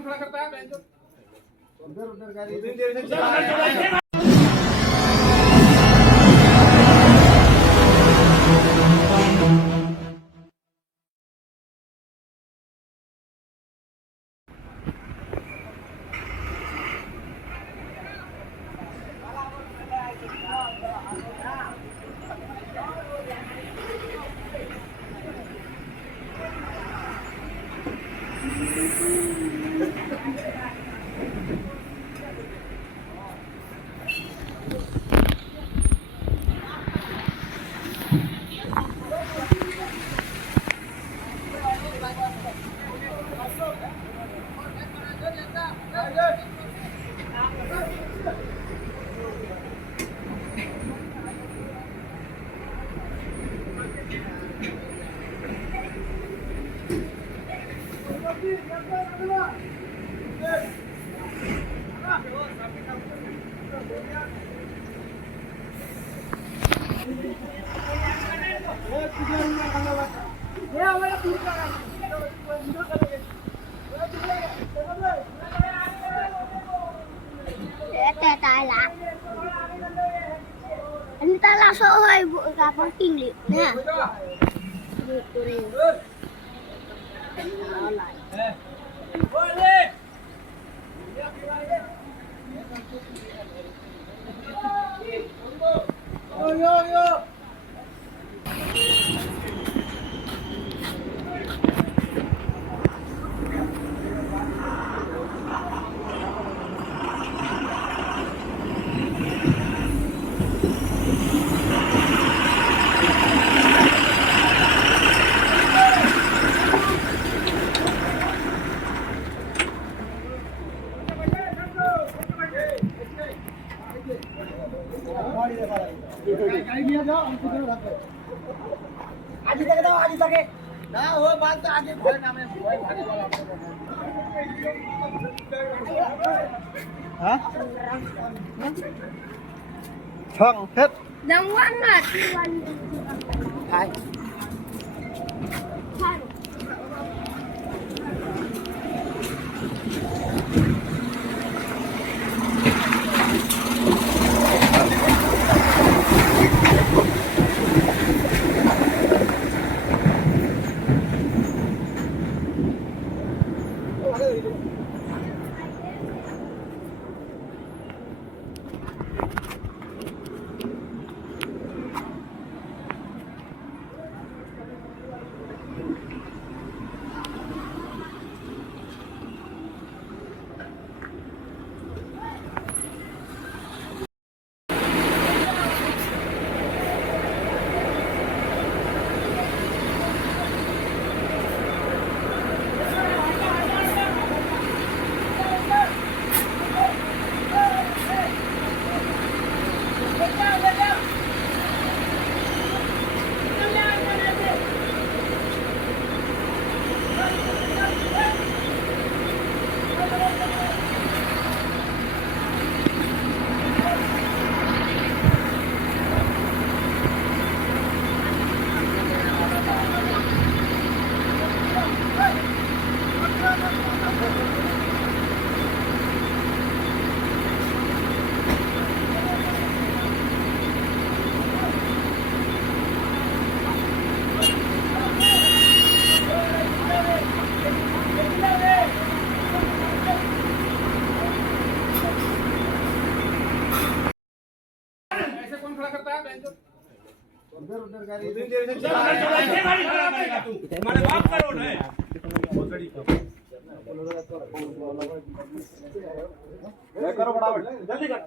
कौन खड़ा करता है? उधर उधर गाड़ी tài lạ anh ta là sợ hơi gặp con kinh liệt nha आजी तक दाओ आजी तक ना हो बात तो आगे भय नाम है भय भारी वाला हांช่องเพชร รางวัลน่ะที่วัน ถ่าย ใช่उधर उधर गाड़ी हमारे बाप का रोड है करो फटाफट जल्दी कर